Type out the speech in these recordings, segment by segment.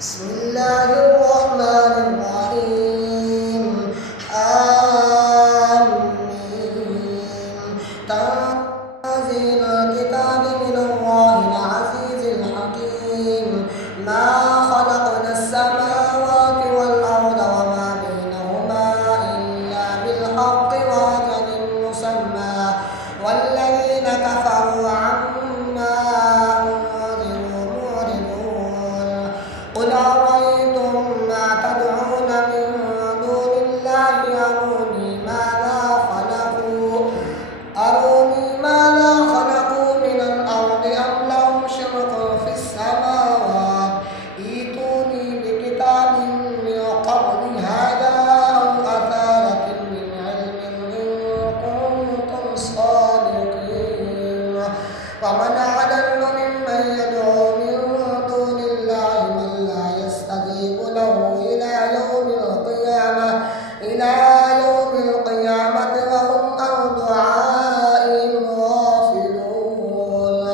بسم الله الرحمن الرحيم. حميم. تنزيل الكتاب من الله العزيز الحكيم. ما خلقنا السماوات والأرض وما بينهما إلا بالحق وأجل مسمى والذين كفروا عما أنذروا معرضون. قل أرأيتم ما تدعون من دون الله أروني ماذا خلقوا من الأرض أم لهم شرك في السماوات ائتوني بكتاب من قبل هذا أو أثارة من علم إن كنتم صادقين. ومن أضل ممن يدعو من دون الله من لا يستجيب له إلى يوم القيامة وهم عن دعائهم غافلون.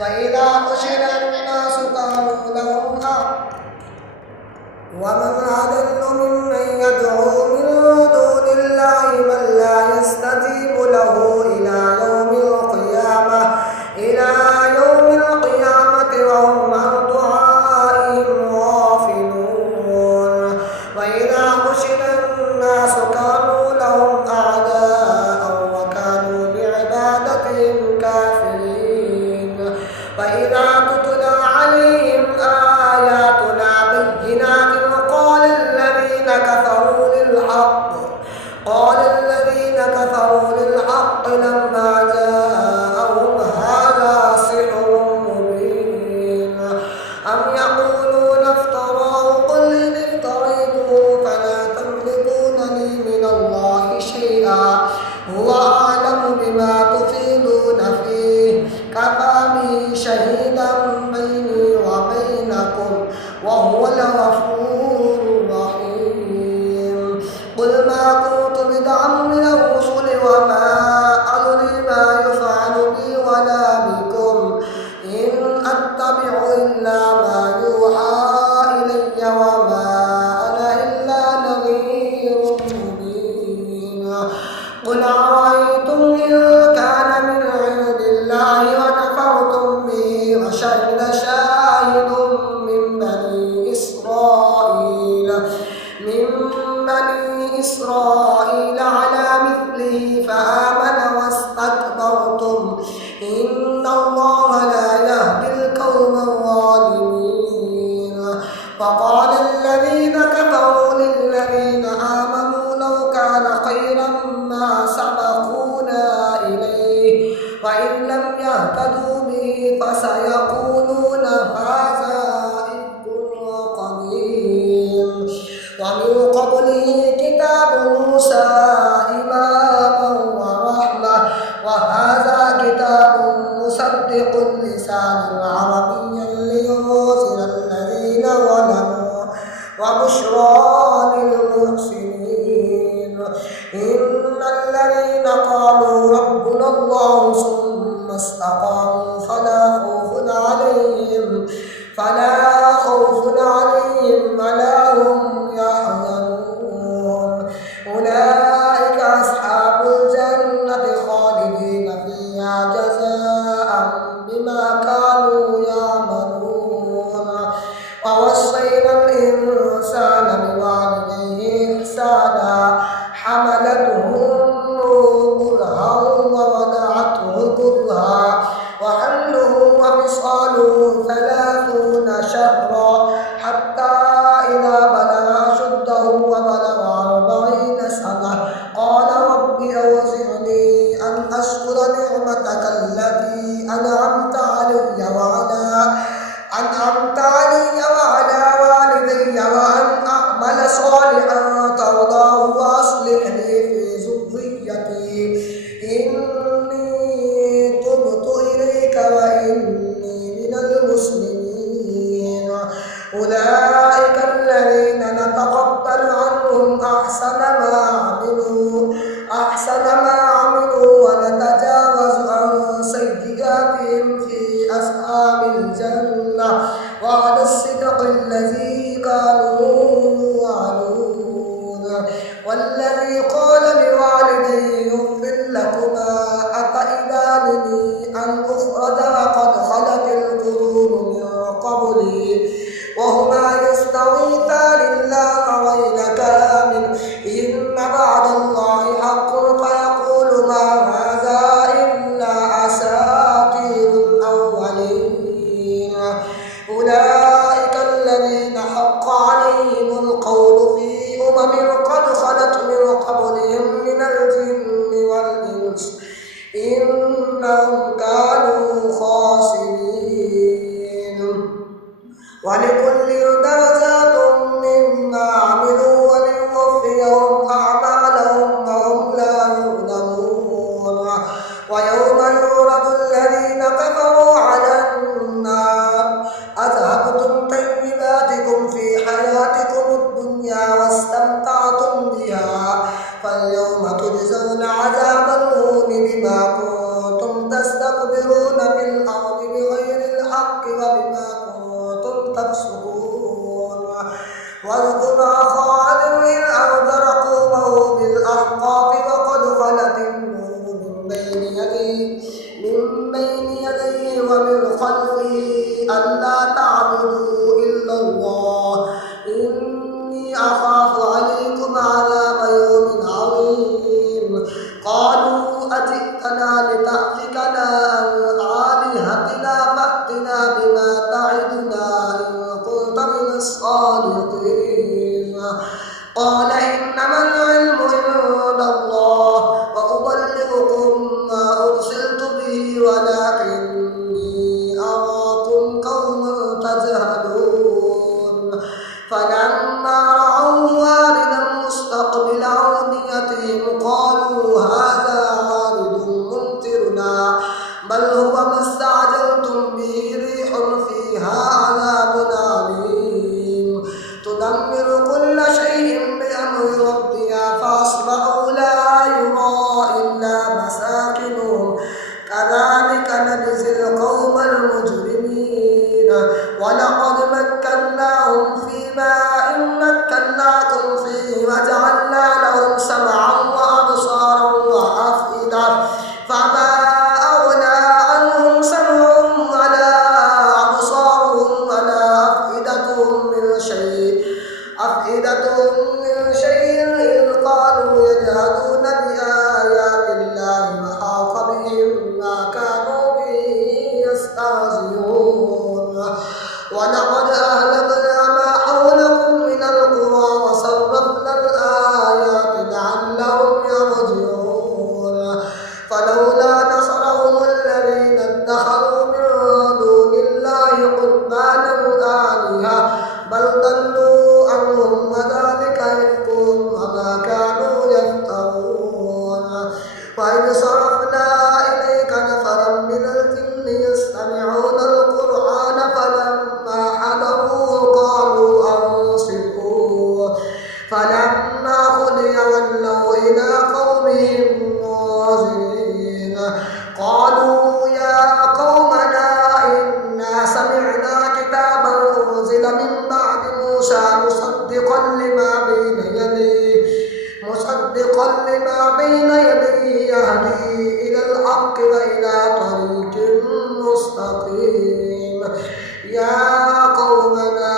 وإذا حشر الناس كانوا لهم ومن أضل ممن يدعو من دون الله من لا يستجيب له إلى يوم القيامة وهم عن دعائهم غافلون. وإذا حشر الناس كانوا لهم أعداء وكانوا بعبادتهم كافرين. وإذا تتلى عليهم آياتنا بينات قال الذين كفروا للحق لما جاءهم هذا سحر مبين. أم يقولون افتراه قل إن افتريته فلا تملكون لي من الله شيئا هو أعلم بما تفيضون فيه كفى به شهيدا بيني وبينكم وهو الغفور الرحيم. قل ما كنت بدعا من الرسل وما أدري ما يفعل بي ولا بكم إن أتبع إلا ما يوحى إلي وما أنا إلا نذير مبين. قل أرأيتم إن كان من عند الله وكفرتم به وشهد شاهد من بني إسرائيل على مثله فآمن واستكبرتم إن الله لا يهدي القوم الظالمين. وقال الذين كفروا للذين آمنوا لو كان خيرا ما سبقونا إليه وإن لم يهتدوا به فسيقولون هذا إفك قديم. ومن قبله كتاب موسى إماما ورحمة وهذا كتاب مصدق لسانا عربيا لينذر الذين ظلموا وبشرى للمحسنين. إن الذين قالوا ربنا الله ثم استقاموا فلا خوف عليهم ولا هم يحزنون. أولئك أصحاب الجنة خالدين فيها جزاء بما كانوا يعملون. ووصينا الإنسان بوالديه إحسانا حملته كرها ووضعته كرها وحمله وفصاله 30 شهرا حتى إذا بلغ أشده وبلغ 40 سنة قال رب أوزعني أن أشكر نعمتك التي أنعمت علي وعلى والدي وأن أعمل صالحا ترضاه وأصلح لي في ذريتي إني تبت إليك وإني من المسلمين. أولئك الذين نتقبل عنهم أحسن ما عملوا ونتجاوز عن سيئاتهم في أصحاب الجنة وعد الصدق الذي كانوا يوعدون والذي قال لوالديه اغفر لكما أتئذانني أن أخرج وقد خلت القرون من قبلي وهما يستغيثان الله ويلك آمن إن بعد الله حق فيقول ما هذا إلا أساطير الأولين أولئك الذين حق عليهم القول في قد خلت من قبلهم من الجن والإنس إنهم كانوا خاسرين ولكل درجات مما عملوا وليوفيهم أعمالهم وهم لا يظلمون ويوم يعرض الذين كفروا على النار أذهبتم طيباتكم في حياتكم الدنيا واستمتعتم بها فاليوم تجزون عذاب الهون بما كنتم تستكبرون في الأرض بغير الحق وبما كنتم تفسقون واذكر أخا عاد إذ أنذر قومه بالأحقاف وقد خلت النذر من بين يديه ومن خلفه ألا تعبدوا إلا الله إني أخاف عليكم عذاب يوم عظيم قالوا أجئتنا لتأفكنا عن آلهتنا فأتنا بما تعدنا إن كنت من الصادقين قال إنما العلم عند الله وأبلغكم ما أرسلت به ولكني أراكم قوما تجهلون فلما رأوا واردا مستقبل أوديتهم قالوا هذا وارد ممطرنا بل هو ما استعجلتم به ريح فيها عذاب أليم تدمر كل شيء بأمر ربها فأصبحوا لا يرى إلا مساكنهم كذلك نجزي القوم المجرمين ولقد مكناهم في ماء مكناكم فيه وجعلنا لهم سمعا وأبصارا وأفئدة فما أغنى عنهم سمعهم ولا أبصارهم ولا أفئدتهم من شيء إذ قالوا يجهدون بآيات الله وحاق بهم ما كانوا به يستهزئون ولقد أهلكنا ما حولكم من القرى وصرفنا الآيات لعلهم يرجعون فلولا نصرهم الذين اتخذوا من دون الله قربانا آلهة بل ضلوا عنهم وذلك إفكهم وما كانوا يفترون وإذ صرفنا إليك نفرا من الجن يستمعون القرآن فلما حضروه قالوا أنصتوا فلما قضي ولوا إلى قومهم منذرين قالوا يا قومنا إنا سمعنا كتابا أنزل من بعد موسى مصدقا لما بين يديه يهدي إلى الحق وإلى طريق مستقيم يا قومنا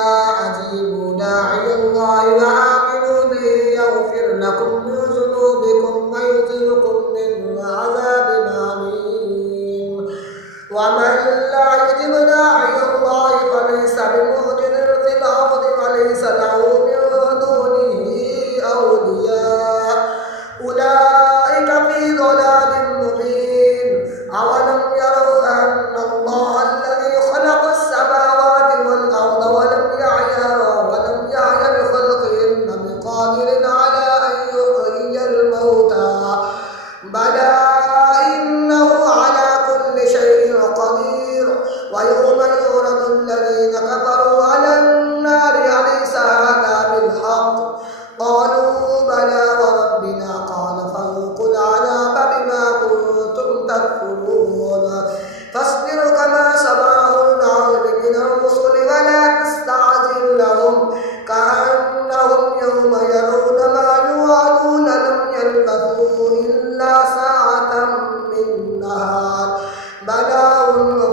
أجيبوا داعي الله وآمنوا به يغفر لكم من ذنوبكم ويجركم من عذاب أليم ومن لا يجب داعي الله فليس بمعجز في الأرض وليس له من دونه أولياء أولئك في ضلال مبين أولم يروا أن الله الذي خلق السماوات كل